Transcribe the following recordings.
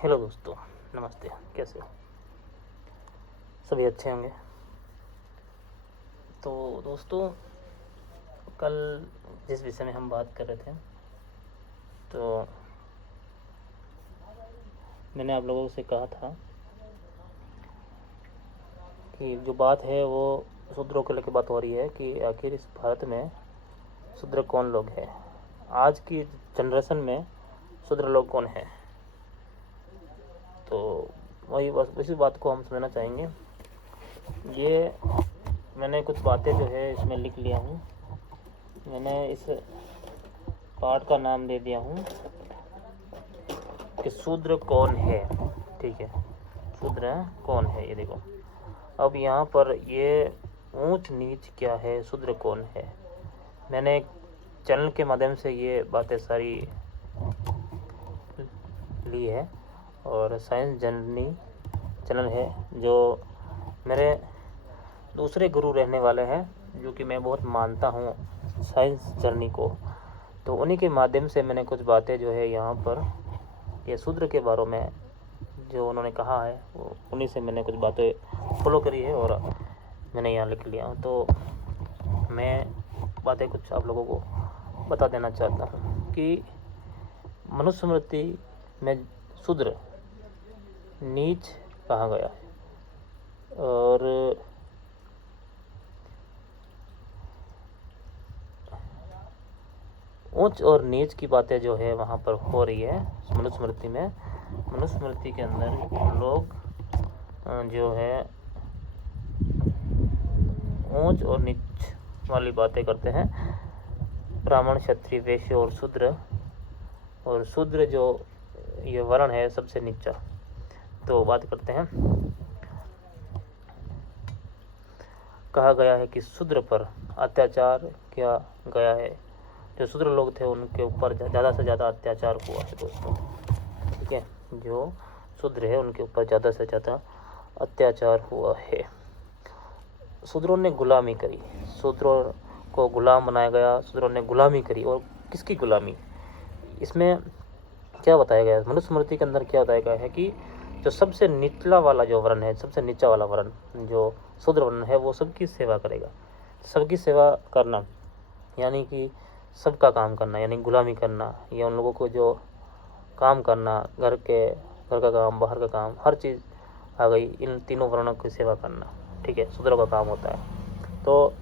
Hello दोस्तों, नमस्ते। कैसे हो? सभी अच्छे होंगे। तो दोस्तों, कल जिस विषय में हम बात कर रहे थे, तो मैंने आप लोगों से कहा था कि जो बात है वो शूद्रों को लेकर बात हो रही है कि आखिर इस भारत में शूद्र कौन लोग हैं। आज की जनरेशन में शूद्र लोग कौन है। तो वही बस इसी बात को हम समझना चाहेंगे। ये मैंने कुछ बातें जो है इसमें लिख लिया हूँ। मैंने इस पाठ का नाम दे दिया हूँ कि शूद्र कौन है। ठीक है, शूद्र कौन है। ये देखो, अब यहाँ पर ये ऊंच नीच क्या है, शूद्र कौन है। मैंने एक चैनल के माध्यम से ये बातें सारी ली है, और साइंस जर्नी चैनल है जो मेरे दूसरे गुरु रहने वाले हैं, जो कि मैं बहुत मानता हूँ साइंस जर्नी को। तो उन्हीं के माध्यम से मैंने कुछ बातें जो है यहाँ पर ये शूद्र के बारे में जो उन्होंने कहा है, वो उन्हीं से मैंने कुछ बातें फॉलो करी है और मैंने यहाँ लिख लिया। तो मैं बातें कुछ आप लोगों को बता देना चाहता हूँ कि मनुस्मृति में शूद्र नीच कहा गया है, और ऊंच और नीच की बातें जो है वहाँ पर हो रही है मनुस्मृति में। मनुस्मृति के अंदर लोग जो है ऊंच और नीच वाली बातें करते हैं। ब्राह्मण, क्षत्रिय, वैश्य और शूद्र जो ये वर्ण है सबसे नीचा। तो बात करते हैं। कहा गया है कि शूद्र पर अत्याचार किया गया है। जो शूद्र लोग थे उनके ऊपर ज़्यादा से ज़्यादा अत्याचार हुआ है दोस्तों। ठीक है, जो शूद्र है उनके ऊपर ज़्यादा से ज़्यादा अत्याचार हुआ है। शूद्रों ने गुलामी करी, शूद्रों को गुलाम बनाया गया, शूद्रों ने गुलामी करी। और किसकी गुलामी? इसमें क्या बताया गया है मनुस्मृति के अंदर? क्या बताया गया है कि जो सबसे निचला वाला जो वर्ण है, सबसे नीचा वाला वर्ण जो शूद्र वर्ण है, वो सबकी सेवा करेगा। सबकी सेवा करना यानी कि सबका काम करना, यानी गुलामी करना, या उन लोगों को जो काम करना, घर का काम, बाहर का काम, हर चीज़ आ गई। इन तीनों वर्णों की सेवा करना, ठीक है, शूद्रों का काम होता है। तो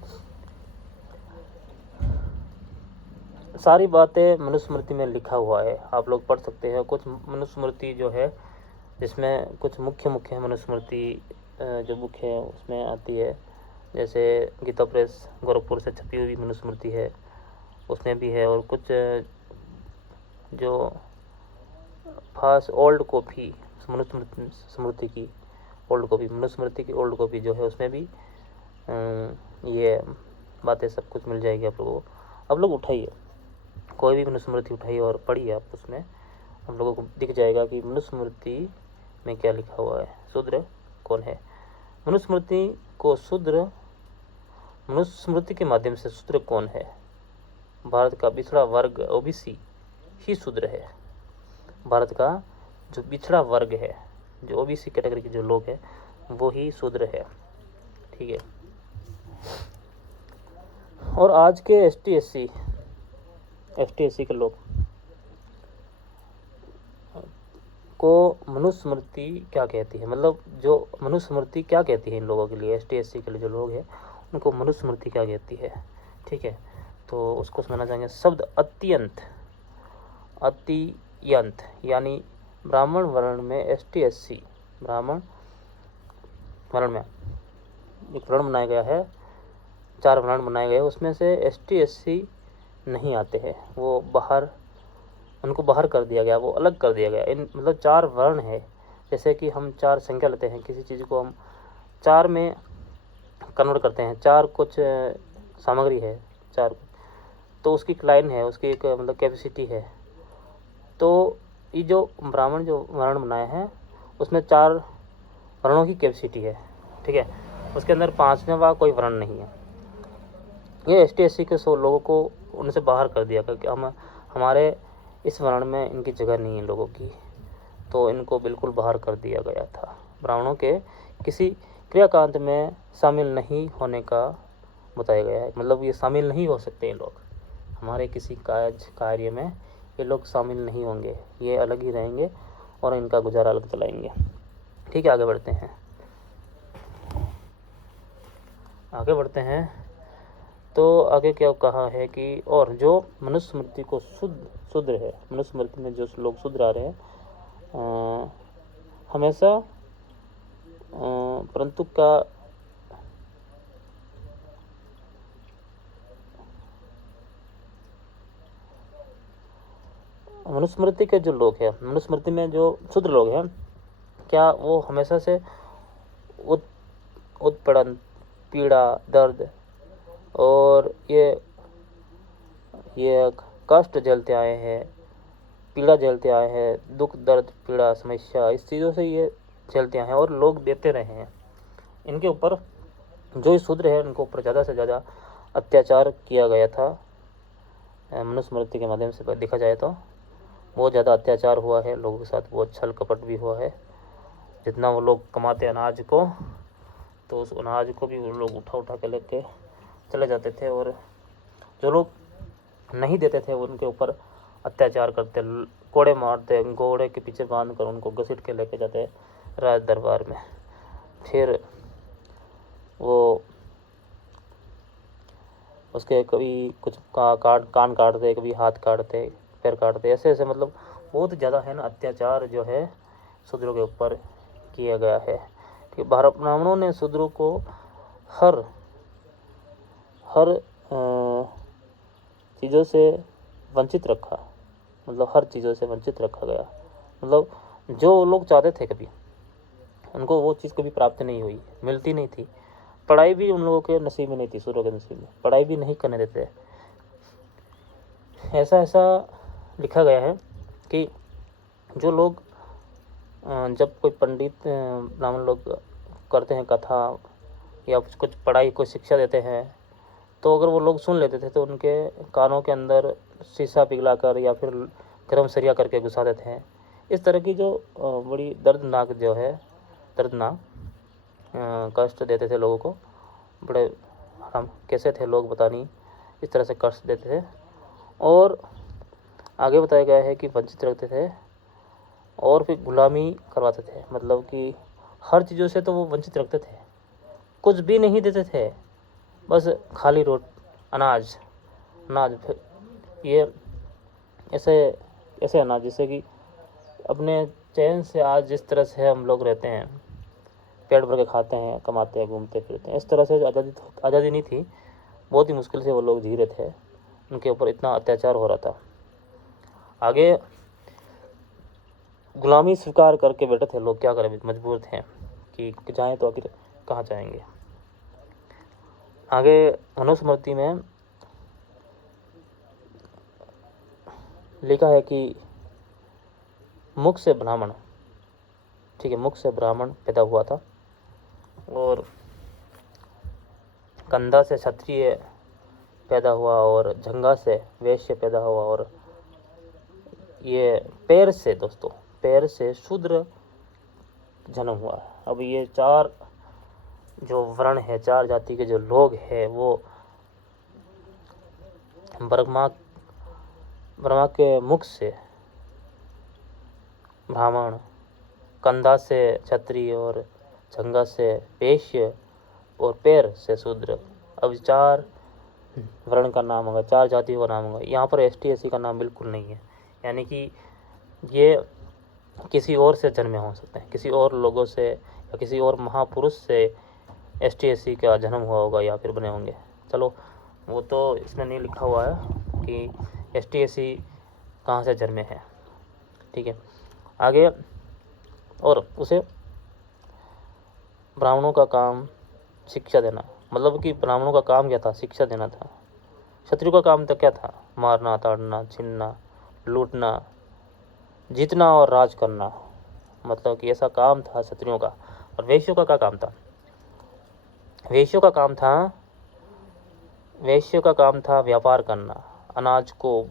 सारी बातें मनुस्मृति में लिखा हुआ है, आप लोग पढ़ सकते हैं। कुछ मनुस्मृति जो है जिसमें कुछ मुख्य मनुस्मृति जो बुक है उसमें आती है, जैसे गीता प्रेस गोरखपुर से छपी हुई मनुस्मृति है, उसमें भी है। और कुछ जो फास्ट ओल्ड कॉपी मनुस्मृति की ओल्ड कॉपी, मनुस्मृति की ओल्ड कॉपी जो है, उसमें भी ये बातें सब कुछ मिल जाएगी आप लोगों को। आप लोग उठाइए, कोई भी मनुस्मृति उठाइए और पढ़िए आप। उसमें हम लोगों को दिख जाएगा कि मनुस्मृति में क्या लिखा हुआ है, शूद्र कौन है। मनुस्मृति के माध्यम से शूद्र कौन है? भारत का पिछड़ा वर्ग ओबीसी ही शूद्र है। भारत का जो पिछड़ा वर्ग है, जो ओबीसी कैटेगरी के जो लोग हैं, वो ही शूद्र है। ठीक है। और आज के एसटी एससी के लोग को मनुस्मृति क्या कहती है, मतलब जो मनुस्मृति क्या कहती है इन लोगों के लिए, एसटी एससी के लिए जो लोग हैं उनको मनुस्मृति क्या कहती है। ठीक है, तो उसको समझना चाहेंगे। शब्द अत्यंत यानी ब्राह्मण वर्ण में एसटी एससी, ब्राह्मण वर्ण में एक वर्ण बनाया गया है, 4 वर्ण बनाए गए, उसमें से एसटी एससी नहीं आते हैं, वो बाहर, उनको बाहर कर दिया गया, वो अलग कर दिया गया। इन मतलब 4 वर्ण है। जैसे कि हम 4 संख्या लेते हैं, किसी चीज़ को हम 4 में कन्वर्ट करते हैं, 4 कुछ सामग्री है 4, तो उसकी एक लाइन है, उसकी एक मतलब कैपेसिटी है। तो ये जो ब्राह्मण जो वर्ण बनाए हैं उसमें 4 वर्णों की कैपेसिटी है। ठीक है, उसके अंदर 5वां कोई वर्ण नहीं है। ये एसटी एससी के 100 लोगों को उनसे बाहर कर दिया, क्योंकि हमारे इस वर्ण में इनकी जगह नहीं है लोगों की। तो इनको बिल्कुल बाहर कर दिया गया था। ब्राह्मणों के किसी क्रियाकांड में शामिल नहीं होने का बताया गया है, मतलब ये शामिल नहीं हो सकते ये लोग, हमारे किसी कार्य में ये लोग शामिल नहीं होंगे, ये अलग ही रहेंगे और इनका गुजारा अलग चलाएंगे। ठीक है, आगे बढ़ते हैं। तो आगे क्या कहा है कि और जो मनुस्मृति को शूद्र है, मनुस्मृति में जो लोग शूद्र आ रहे हैं हमेशा परंतु का मनुस्मृति के जो लोग हैं, मनुस्मृति में जो शूद्र लोग हैं, क्या वो हमेशा से उत्पीड़न, पीड़ा, दर्द और ये कष्ट झेलते आए हैं, पीड़ा झेलते आए हैं, दुख, दर्द, पीड़ा, समस्या, इस चीज़ों से ये झेलते आए हैं और लोग देते रहे हैं। इनके ऊपर जो शूद्र है उनके ऊपर ज़्यादा से ज़्यादा अत्याचार किया गया था। मनुस्मृति के माध्यम से देखा जाए तो बहुत ज़्यादा अत्याचार हुआ है, लोगों के साथ बहुत छल कपट भी हुआ है। जितना वो लोग कमाते अनाज को, तो उस अनाज को भी वो लोग उठा के लेके चले जाते थे, और जो लोग नहीं देते थे उनके ऊपर अत्याचार करते, कोड़े मारते, घोड़े के पीछे बांध कर उनको घसीट के लेके जाते राज दरबार में। फिर वो उसके कभी कुछ कान काटते, कभी हाथ काटते, पैर काटते, ऐसे ऐसे मतलब बहुत ज़्यादा है ना अत्याचार जो है शूद्रों के ऊपर किया गया है। ठीक, ब्राह्मणों ने शूद्रों को हर चीज़ों से वंचित रखा, मतलब हर चीज़ों से वंचित रखा गया, मतलब जो लोग चाहते थे कभी उनको वो चीज़ कभी प्राप्त नहीं हुई, मिलती नहीं थी। पढ़ाई भी उन लोगों के नसीब में नहीं थी, शूद्रों के नसीब में पढ़ाई भी नहीं करने देते। ऐसा लिखा गया है कि जो लोग जब कोई पंडित ब्राह्मण लोग करते हैं कथा या कुछ पढ़ाई को शिक्षा देते हैं, तो अगर वो लोग सुन लेते थे तो उनके कानों के अंदर शीशा पिघलाकर या फिर गर्म सरिया करके घुसा देते हैं। इस तरह की जो बड़ी दर्दनाक कष्ट देते थे लोगों को, बड़े हम कैसे थे लोग पता नहीं, इस तरह से कष्ट देते थे। और आगे बताया गया है कि वंचित रखते थे और फिर गुलामी करवाते थे, मतलब कि हर चीज़ों से तो वो वंचित रखते थे, कुछ भी नहीं देते थे, बस खाली अनाज। फिर ये ऐसे अनाज जैसे कि अपने चैन से आज जिस तरह से हम लोग रहते हैं, पेट भर के खाते हैं, कमाते हैं, घूमते फिरते हैं, इस तरह से आज़ादी नहीं थी, बहुत ही मुश्किल से वो लोग जी रहे थे, उनके ऊपर इतना अत्याचार हो रहा था। आगे गुलामी स्वीकार करके बैठे थे लोग, क्या करें, मजबूर थे कि जाएं तो आखिर कहाँ जाएंगे। आगे मनुस्मृति में लिखा है कि मुख से ब्राह्मण, ठीक है, मुख से ब्राह्मण पैदा हुआ था, और कंधा से क्षत्रिय पैदा हुआ, और जंगा से वैश्य पैदा हुआ, और ये पैर से शूद्र जन्म हुआ। अब ये चार जो वर्ण है, चार जाति के जो लोग हैं, वो ब्रह्मा के मुख से ब्राह्मण, कंधा से क्षत्रिय, और जंगा से वैश्य, और पैर से शूद्र। अब चार वर्ण का नाम होगा, चार जातियों का नाम होगा। यहाँ पर ST SC का नाम बिल्कुल नहीं है, यानी कि ये किसी और से जन्मे हो सकते हैं, किसी और लोगों से या किसी और महापुरुष से ST SC का जन्म हुआ होगा या फिर बने होंगे। चलो वो तो इसमें नहीं लिखा हुआ है कि ST SC कहाँ से जन्मे हैं, ठीक है। आगे, और उसे ब्राह्मणों का काम शिक्षा देना, मतलब कि ब्राह्मणों का काम क्या था, शिक्षा देना था। क्षत्रियों का काम तो क्या था, मारना, ताड़ना, छीनना, लूटना, जीतना और राज करना, मतलब कि ऐसा काम था क्षत्रियों का। और वैश्यों का क्या काम था, वैश्यों का काम था व्यापार करना, अनाज को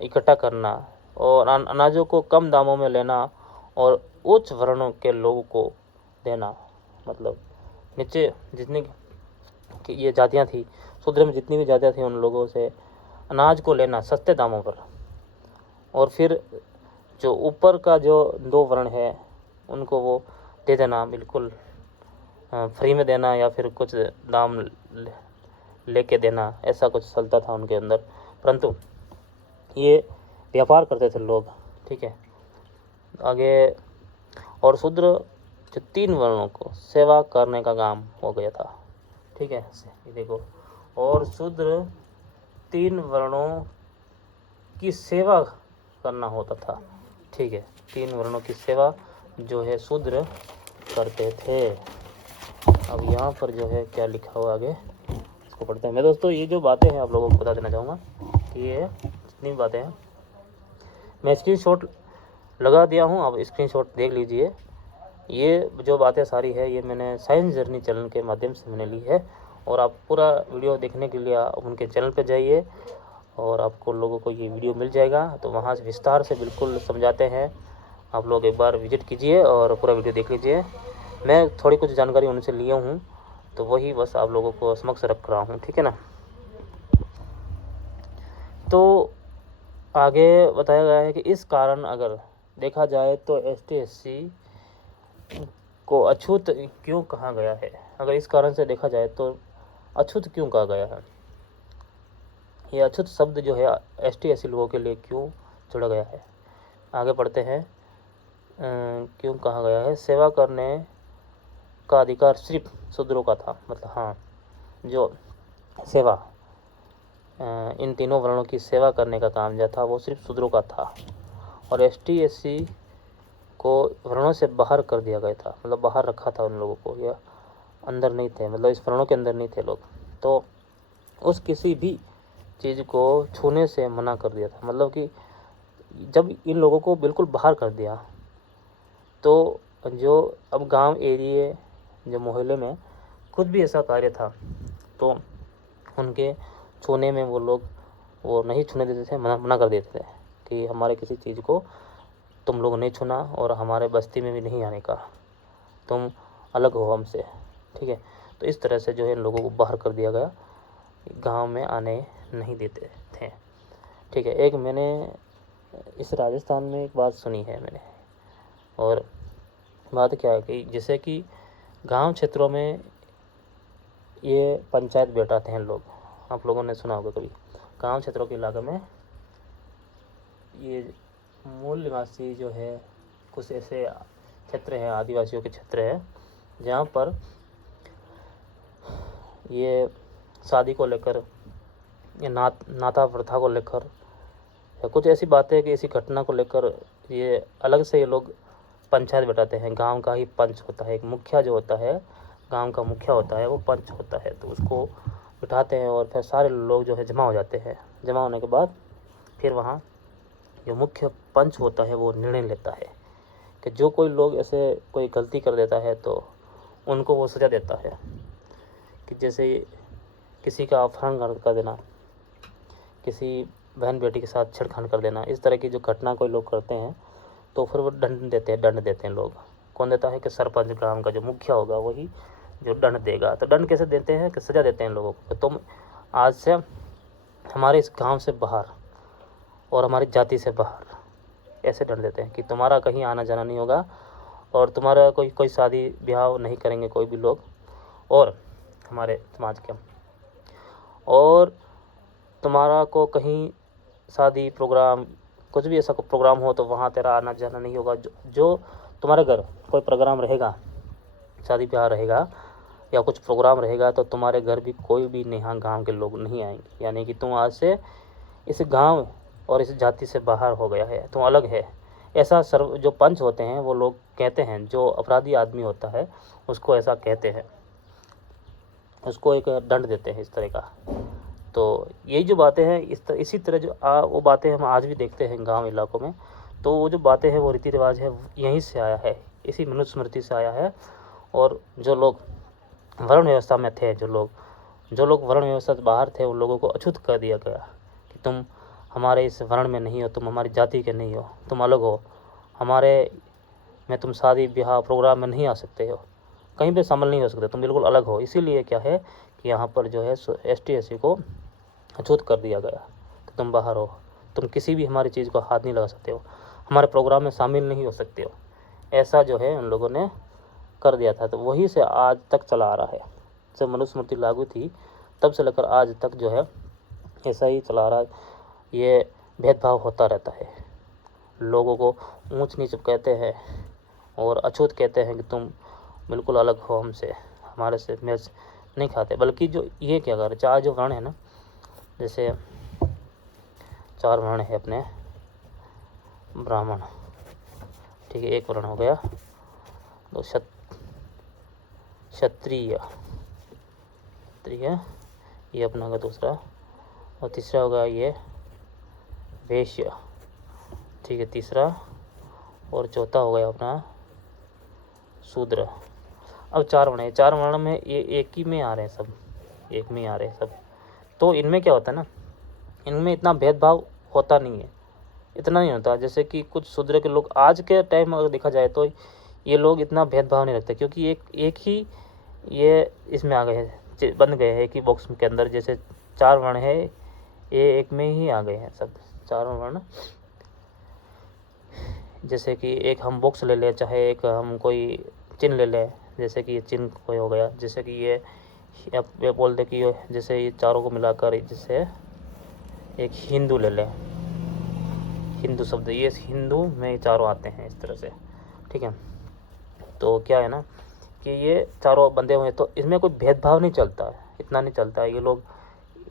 इकट्ठा करना, और अनाजों को कम दामों में लेना और उच्च वर्णों के लोगों को देना। मतलब नीचे जितनी कि ये जातियाँ थी, शूद्र में जितनी भी जातियाँ थी, उन लोगों से अनाज को लेना सस्ते दामों पर, और फिर जो ऊपर का जो 2 वर्ण है उनको वो दे देना, बिल्कुल फ्री में देना या फिर कुछ दाम लेके देना, ऐसा कुछ चलता था उनके अंदर। परंतु ये व्यापार करते थे लोग, ठीक है। आगे, और शूद्र जो 3 वर्णों को सेवा करने का काम हो गया था, ठीक है। ये देखो, और शूद्र 3 वर्णों की सेवा करना होता था, ठीक है। 3 वर्णों की सेवा जो है शूद्र करते थे। अब यहाँ पर जो है क्या लिखा हुआ आगे, इसको पढ़ते हैं। मैं दोस्तों ये जो बातें हैं आप लोगों को बता देना चाहूँगा कि ये जितनी बातें हैं मैं स्क्रीनशॉट लगा दिया हूँ, आप स्क्रीनशॉट देख लीजिए। ये जो बातें सारी है ये मैंने साइंस जर्नी चैनल के माध्यम से मैंने ली है, और आप पूरा वीडियो देखने के लिए आप उनके चैनल पे जाइए और आपको लोगों को ये वीडियो मिल जाएगा। तो वहाँ से विस्तार से बिल्कुल समझाते हैं, आप लोग एक बार विजिट कीजिए और पूरा वीडियो देख लीजिए। मैं थोड़ी कुछ जानकारी उनसे लिया हूँ, तो वही बस आप लोगों को समक्ष रख रहा हूँ, ठीक है ना। तो आगे बताया गया है कि इस कारण अगर देखा जाए तो ST/SC को अछूत क्यों कहा गया है। अगर इस कारण से देखा जाए तो अछूत क्यों कहा गया है, ये अछूत शब्द जो है ST/SC लोगों के लिए क्यों जोड़ा गया है। आगे पढ़ते हैं, क्यों कहा गया है। सेवा करने का अधिकार सिर्फ शूद्रों का था, मतलब हाँ, जो सेवा इन तीनों वर्णों की सेवा करने का काम जो था वो सिर्फ शूद्रों का था, और ST/SC को वर्णों से बाहर कर दिया गया था, मतलब बाहर रखा था उन लोगों को, या अंदर नहीं थे, मतलब इस वर्णों के अंदर नहीं थे लोग। तो उस किसी भी चीज़ को छूने से मना कर दिया था, मतलब कि जब इन लोगों को बिल्कुल बाहर कर दिया तो जो अब गांव एरिए जो मोहल्ले में खुद भी ऐसा कार्य था, तो उनके छूने में वो लोग वो नहीं छूने देते थे, मना कर देते थे कि हमारे किसी चीज़ को तुम लोग नहीं छूना और हमारे बस्ती में भी नहीं आने का, तुम अलग हो हमसे, ठीक है। तो इस तरह से जो है इन लोगों को बाहर कर दिया गया, गांव में आने नहीं देते थे, ठीक है। एक मैंने इस राजस्थान में एक बात सुनी है मैंने, और बात क्या है कि जैसे कि गांव क्षेत्रों में ये पंचायत बैठाते हैं लोग, आप लोगों ने सुना होगा कभी। गांव क्षेत्रों के इलाके में ये मूल निवासी जो है, कुछ ऐसे क्षेत्र हैं, आदिवासियों के क्षेत्र है, जहाँ पर ये शादी को लेकर या नाता प्रथा को लेकर या कुछ ऐसी बातें कि ऐसी घटना को लेकर ये अलग से ये लोग पंचायत बैठाते हैं। गांव का ही पंच होता है, एक मुखिया जो होता है, गांव का मुखिया होता है, वो पंच होता है, तो उसको बिठाते हैं और फिर सारे लोग जो है जमा हो जाते हैं। जमा होने के बाद फिर वहाँ जो मुख्य पंच होता है वो निर्णय लेता है कि जो कोई लोग ऐसे कोई गलती कर देता है तो उनको वो सज़ा देता है, कि जैसे किसी का अपहरण कर देना, किसी बहन बेटी के साथ छेड़खानी कर देना, इस तरह की जो घटना कोई लोग करते हैं तो फिर वो दंड देते हैं लोग। कौन देता है कि सरपंच, ग्राम का जो मुखिया होगा वही जो दंड देगा। तो दंड कैसे देते हैं कि सज़ा देते हैं लोगों को, तुम आज से हमारे इस गांव से बाहर और हमारी जाति से बाहर, ऐसे दंड देते हैं कि तुम्हारा कहीं आना जाना नहीं होगा और तुम्हारा कोई शादी ब्याह नहीं करेंगे कोई भी लोग और हमारे समाज के, और तुम्हारा को कहीं शादी प्रोग्राम कुछ भी ऐसा कोई प्रोग्राम हो तो वहाँ तेरा आना जाना नहीं होगा। जो तुम्हारे घर कोई प्रोग्राम रहेगा, शादी ब्याह रहेगा या कुछ प्रोग्राम रहेगा, तो तुम्हारे घर भी कोई भी यहाँ गांव के लोग नहीं आएंगे, यानी कि तुम आज से इस गांव और इस जाति से बाहर हो गया है, तुम अलग है। ऐसा जो पंच होते हैं वो लोग कहते हैं, जो अपराधी आदमी होता है उसको ऐसा कहते हैं, उसको एक दंड देते हैं इस तरह का। तो यही जो बातें हैं इसी तरह जो वो बातें हम आज भी देखते हैं गांव इलाकों में। तो वो जो बातें हैं वो रीति रिवाज है यहीं से आया है, इसी मनुस्मृति से आया है। और जो लोग वर्ण व्यवस्था में थे, जो लोग वर्ण व्यवस्था से बाहर थे, उन लोगों को अछूत कर दिया गया कि तुम हमारे इस वर्ण में नहीं हो, तुम हमारी जाति के नहीं हो, तुम अलग हो, हमारे में तुम शादी ब्याह प्रोग्राम में नहीं आ सकते हो, कहीं पे शामिल नहीं हो सकते, तुम बिल्कुल अलग हो। इसीलिए क्या है कि यहाँ पर जो है ST SC को अछूत कर दिया गया कि तुम बाहर हो, तुम किसी भी हमारी चीज़ को हाथ नहीं लगा सकते हो, हमारे प्रोग्राम में शामिल नहीं हो सकते हो। ऐसा जो है उन लोगों ने कर दिया था। तो वहीं से आज तक चला आ रहा है। जब मनुस्मृति लागू थी तब से लेकर आज तक जो है ऐसा ही चला आ रहा है। ये भेदभाव होता रहता है, लोगों को ऊंच नीच कहते हैं और अछूत कहते हैं कि तुम बिल्कुल अलग हो हमसे, हमारे से मैच नहीं खाते। बल्कि जो ये क्या कर, चार जो वर्ण है ना, जैसे 4 वर्ण है अपने ब्राह्मण, ठीक है, एक वर्ण हो गया, तो क्षत्रिय, ये अपना का दूसरा, और तीसरा होगा ये वैश्य, ठीक है, तीसरा, और चौथा हो गया अपना शूद्र। अब 4 वर्ण है, 4 वर्ण में ये एक ही में आ रहे हैं सब, एक में आ रहे हैं सब। तो इनमें क्या होता है ना, इनमें इतना भेदभाव होता नहीं है, इतना नहीं होता। जैसे कि कुछ शूद्र के लोग आज के टाइम अगर देखा जाए तो ये लोग इतना भेदभाव नहीं रखते, क्योंकि एक ही ये इसमें आ गए हैं, बन गए हैं कि बॉक्स के अंदर। जैसे 4 वर्ण है, ये एक में ही आ गए हैं सब 4 वर्ण। जैसे कि एक हम बॉक्स ले लें, चाहे एक हम कोई चिन्ह ले लें, जैसे कि ये चिन्ह कोई हो गया, जैसे कि ये बोल दे कि जैसे ये चारों को मिलाकर जैसे एक हिंदू ले लें, हिंदू शब्द, ये हिंदू में ये चारों आते हैं इस तरह से, ठीक है। तो क्या है ना कि ये चारों बंदे हुए, तो इसमें कोई भेदभाव नहीं चलता है, इतना नहीं चलता है। ये लोग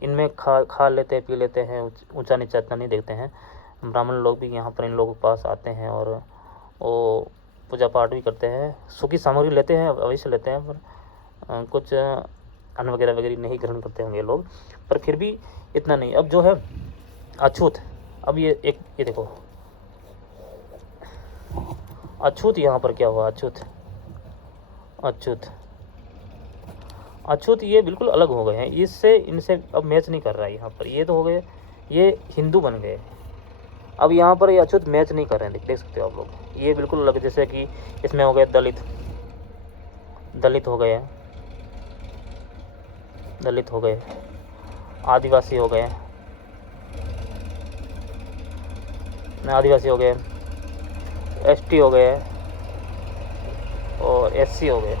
इनमें खा लेते हैं, पी लेते हैं, ऊंचा नीचा इतना नहीं देखते हैं। ब्राह्मण लोग भी यहाँ पर इन लोगों के पास आते हैं और वो पूजा पाठ भी करते हैं, सूखी सामग्री लेते हैं, अवश्य लेते हैं, पर कुछ अन्न वगैरह वगैरह नहीं ग्रहण करते होंगे लोग, पर फिर भी इतना नहीं। अब जो है अछूत, अब ये देखो अछूत, यहाँ पर क्या हुआ, अछूत ये बिल्कुल अलग हो गए हैं, इससे इनसे अब मैच नहीं कर रहा है। यहाँ पर ये तो हो गए, ये हिंदू बन गए, अब यहाँ पर ये अछूत मैच नहीं कर रहे हैं, देख सकते हो आप लोग, ये बिल्कुल अलग। जैसे कि इसमें हो गए दलित हो गए, आदिवासी हो गए, ST हो गए और SC हो गए।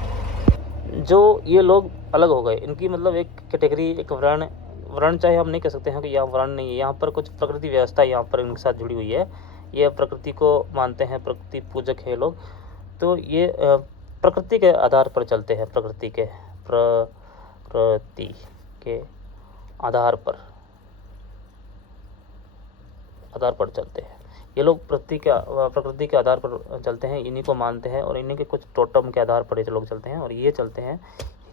जो ये लोग अलग हो गए, इनकी मतलब एक कैटेगरी, एक वर्ण चाहे हम नहीं कह सकते हैं कि यहाँ वर्ण नहीं है, यहाँ पर कुछ प्रकृति व्यवस्था यहाँ पर इनके साथ जुड़ी हुई है। ये प्रकृति को मानते हैं, प्रकृति पूजक है लोग, तो ये प्रकृति के आधार पर चलते हैं, प्रकृति के आधार पर चलते हैं ये लोग, प्रकृति के आधार पर चलते हैं, इन्हीं को मानते हैं और इन्हीं के कुछ टोटम के आधार पर ये लोग चलते हैं, और ये चलते हैं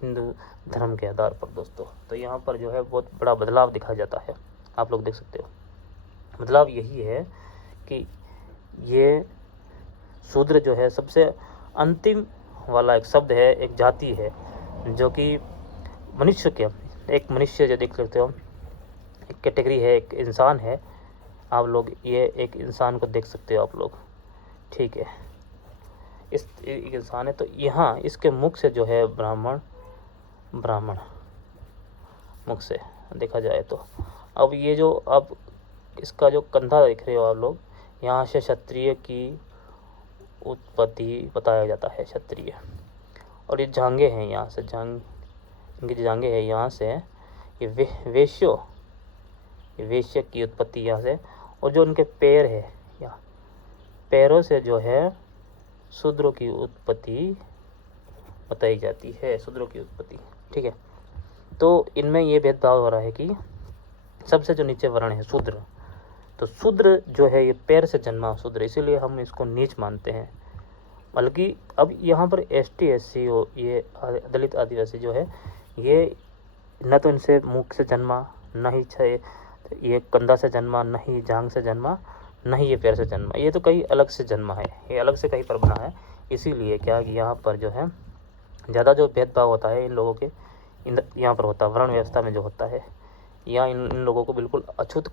हिंदू धर्म के आधार पर दोस्तों। तो यहाँ पर जो है बहुत बड़ा बदलाव दिखाया जाता है, आप लोग देख सकते हो। बदलाव यही है कि ये शूद्र जो है सबसे अंतिम वाला एक शब्द है, एक जाति है, जो कि एक मनुष्य जो देख सकते हो, एक कैटेगरी है, एक इंसान है। आप लोग ये एक इंसान को देख सकते हो आप लोग, ठीक है, इस एक इंसान है। तो यहाँ इसके मुख से जो है ब्राह्मण मुख से देखा जाए तो, अब ये जो अब इसका जो कंधा देख रहे हो आप लोग, यहाँ से क्षत्रिय की उत्पत्ति बताया जाता है, क्षत्रिय। और ये जांघें हैं, यहाँ से इनकी जो जांघें हैं यहाँ से, ये वैश्य की उत्पत्ति यहाँ से। और जो उनके पैर है, या पैरों से जो है शूद्रों की उत्पत्ति बताई जाती है, शूद्रों की उत्पत्ति, ठीक है। तो इनमें ये भेदभाव हो रहा है कि सबसे जो नीचे वर्ण है शूद्र, तो शूद्र जो है ये पैर से जन्मा शूद्र, इसीलिए हम इसको नीच मानते हैं। बल्कि अब यहाँ पर ST SC हो, ये दलित आदिवासी जो है, ये न तो इनसे मुख से जन्मा, न ही ये कंधा से जन्मा, न ही जांघ से जन्मा, न ही ये पैर से जन्मा, ये तो कहीं अलग से जन्मा है, ये अलग से कहीं पर बना है। इसीलिए क्या यहाँ पर जो है ज़्यादा जो भेदभाव होता है इन लोगों के यहाँ पर होता है, वर्ण व्यवस्था में जो होता है, यहाँ इन लोगों को बिल्कुल अछूत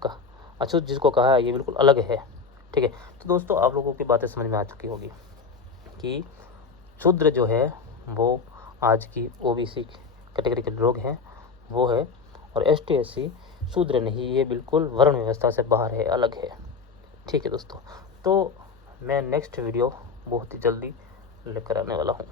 अछूत जिसको कहा है ये बिल्कुल अलग है। ठीक है, तो दोस्तों आप लोगों की बातें समझ में आ चुकी होगी कि शूद्र जो है वो आज की ओबीसी कैटेगरी के लोग हैं वो है, और एसटी एससी शूद्र नहीं, ये बिल्कुल वर्ण व्यवस्था से बाहर है, अलग है। ठीक है दोस्तों, तो मैं नेक्स्ट वीडियो बहुत ही जल्दी लेकर आने वाला हूँ।